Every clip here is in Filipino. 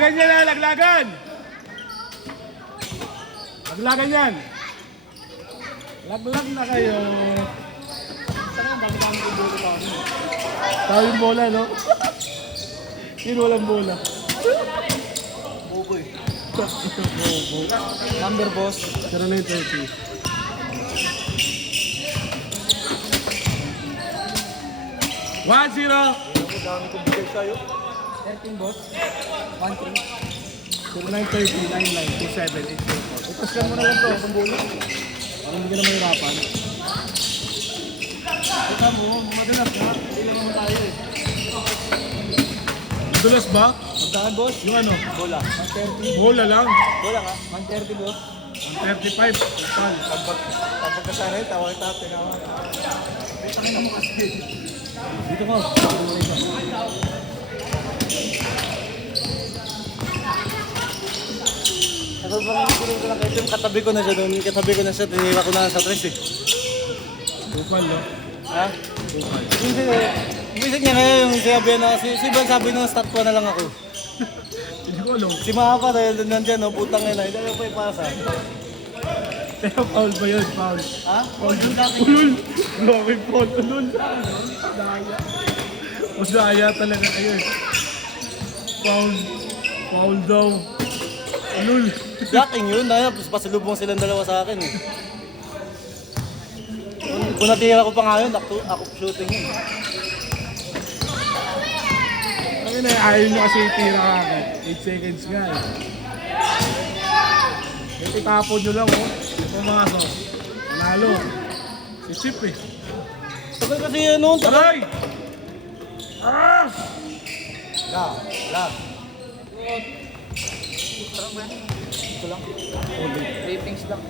Ganyan na, laglagan! Laglagan yan! Laglag na kayo! Tawag yung bola, no? Yun walang bola. Bobo eh. Number boss. 0930. One zero. Dami kong bigay sa'yo. 13 boss. 1-3. 0930 9927 Ipaskan mo na lang to. Itong bola. Parang hindi ka na mahirapan. Ito mo, madalas na. Hindi lang naman tayo eh. Madulas ba? Magdaan boss? Yung ano? Bola. 130. Bola lang. Bola ka? 130 boss. 35. Total. Kapag kasanay, tawag tate na ako. Dito ko. Ano ba nga siguro ko lang kahit yung katabi ko na siya doon. Katabi ko na siya, tinira ko na sa tres eh. Bukal, no? Ha? Minsan niya ngayon yung sabi na, si Van sabi nung start ko na lang ako. Hindi ko alam. Si Mama pa dahil nandyan, no, putang ina, hindi ko pa ipasa. Pero foul ba yun? Foul. Ha? Foul yun. Ulul. Grabe foul. Ulul. Daya. Masaya talaga kayo eh. Foul. Foul daw. Ulul. Yaking yun, dahil pasalubong silang dalawa sa akin eh. Kung natira ko pa nga yun, ako shooting yun. Ang ina, ayaw nyo kasi itira ka agad. 8 seconds nga eh. Itapon nyo lang oh. Ito mga sos. Panalo. Si Chip eh. Tagal kasi ano, tagal. Aray! Ah! Lag. Ito lang. Rapings lang.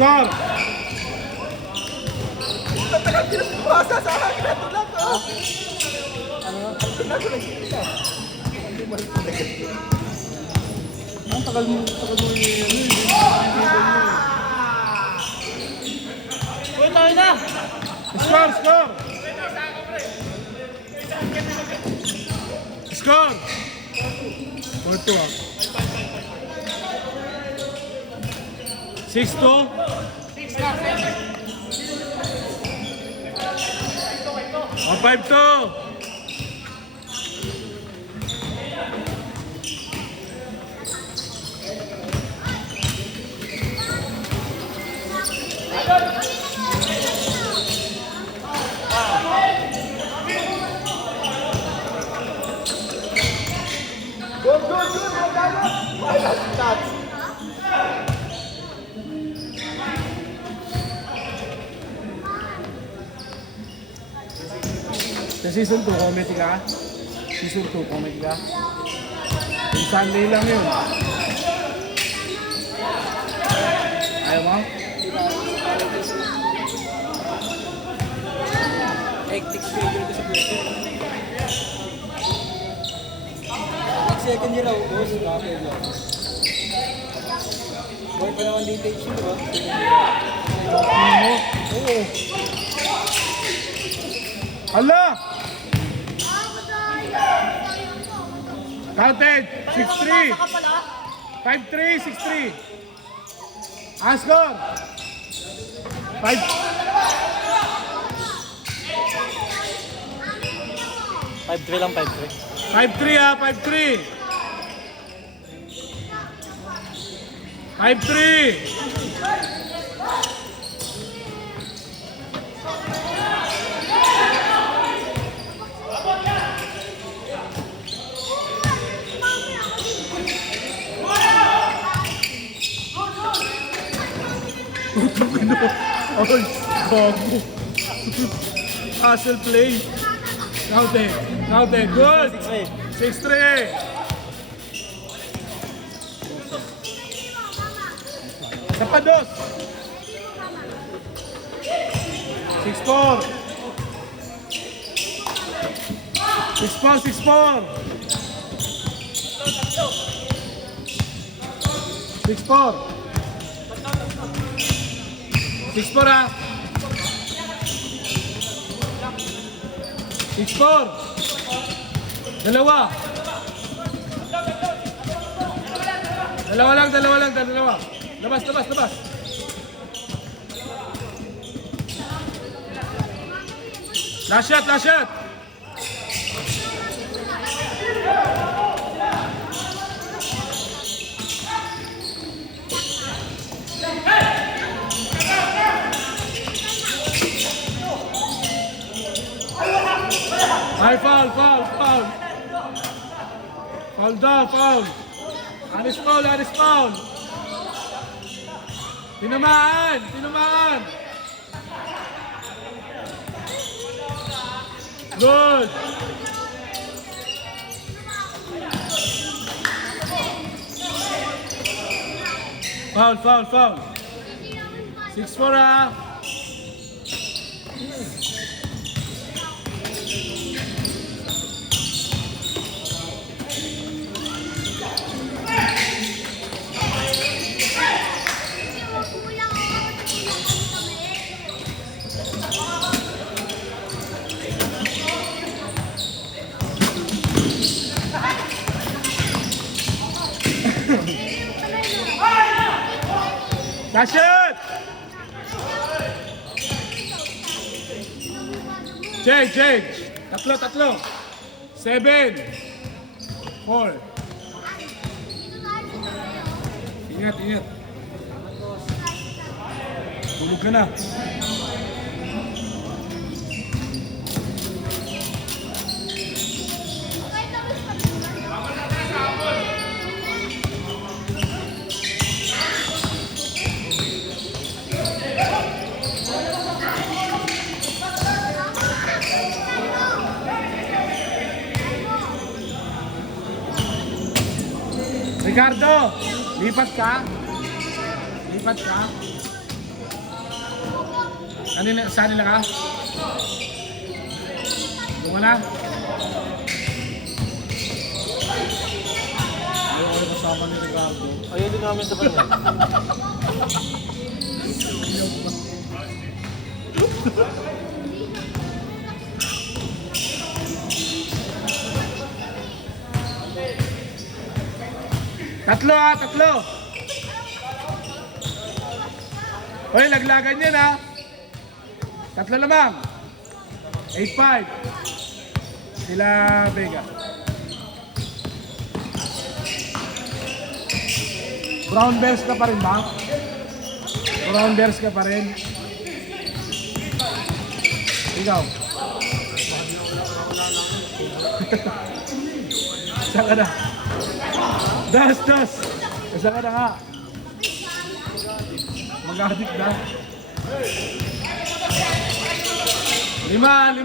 Score! Basa sa akin na tulak ko. Ano? Ang tagal mo yung Uy, tayo na! Score! Score! Score! 4-2 ah. 6-2? O 5-2! Sa season 2, comedy ka? Season 2, comedy ka? Yung Sunday lang yun. Ayaw mo? Hectic schedule ko sa buhay. Next second year ako, boss. Bakit lang? Boy pa naman DTH yun, diba? Ano? Oo. Hala! Counted! 6-3! 5-3, 6-3! Score! 5... 5-3 lang, 5-3. 5-3 ha, 5-3! 5-3! Oy, gogo. Hustle play. Counted. Good. 6-3. 6-3. 2. 6-4. 6-4, 6-4. 6-4. 6-4 ah. 6-4. Dalawa. Dalawa lang. Labas. Last shot. Ay, foul. Foul daw. Honest foul. Tinamaan. Good. Foul. 6-4 ah. Last shot! Change. Tatlo. 7. 4. Ingat. Tulog ka na. Ricardo, lipat ka. Saan nila ka? Doon ka na? Ayaw kasama ni Ricardo. Ayaw din namin sa kanya. Tatlo. Hoy, laglagan yan ha. Tatlo lamang. 8-5. Sila Vega. Brown Bears ka pa rin ba? Ikaw. Saan ka na? Das! Saan ka na nga? Mag-addict na. 5.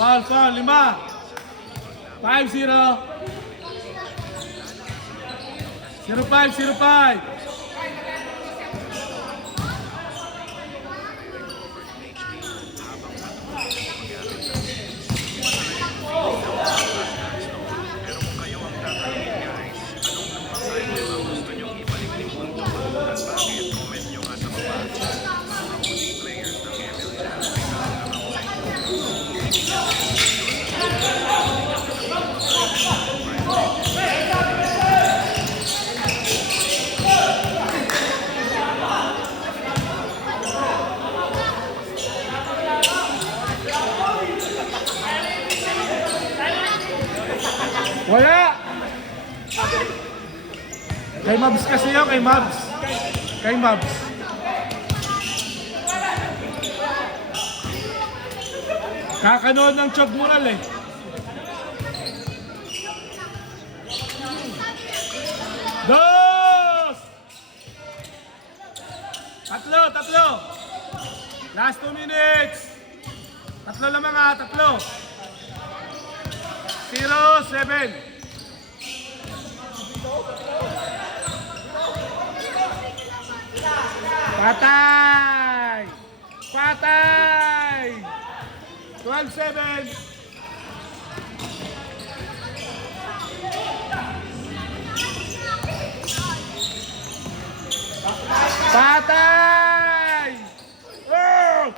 Foul, 5. 5-0. 0-5. Wala! Kay Mabs kasi yun, kay Mabs. Kakanood ng Chog Mural eh. Dos! Tatlo! Last 2 minutes! Tatlo lamang ha, tatlo! 0-7. Patay! Patay! 12-7. Patay! Oh!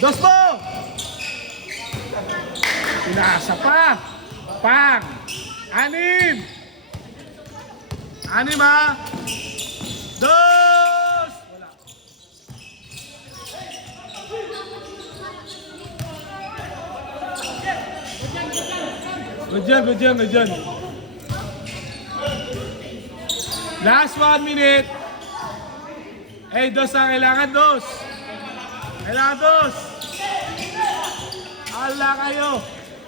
Dos mo! Pinasa pa! Pang! Anim! Anim ha! Dos! Wala. Good job, good job, good job. Last 1 minute. Hey, dos ang kailangan, dos. Kailangan dos. Ala kayo.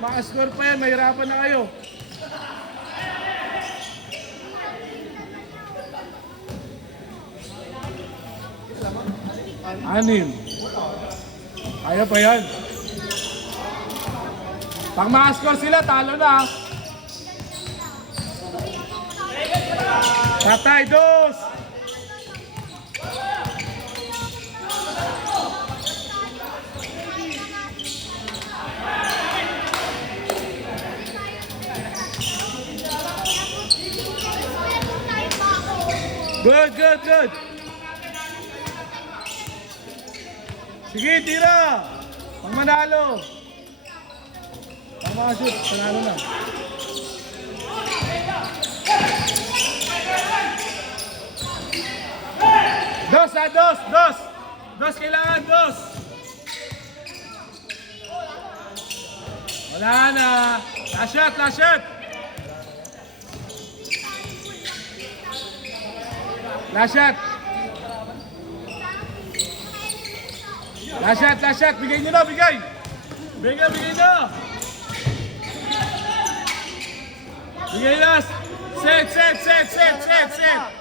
Maka-score pa yan, mahirapan na kayo. Anim. Kaya pa yan. Pag maka-score sila, talo na. Patay, dos. Good, good, good. Sige, tira. Pang manalo. Pang makashoot, panalo na. Dos, ha, dos, dos. Dos kailangan, dos. Wala na. Last shot, last shot. Last shot. Last shot, last shot. Bigay nyo na, bigay. Bigay, bigay na. Bigay na. Set, set, set, set, set, set.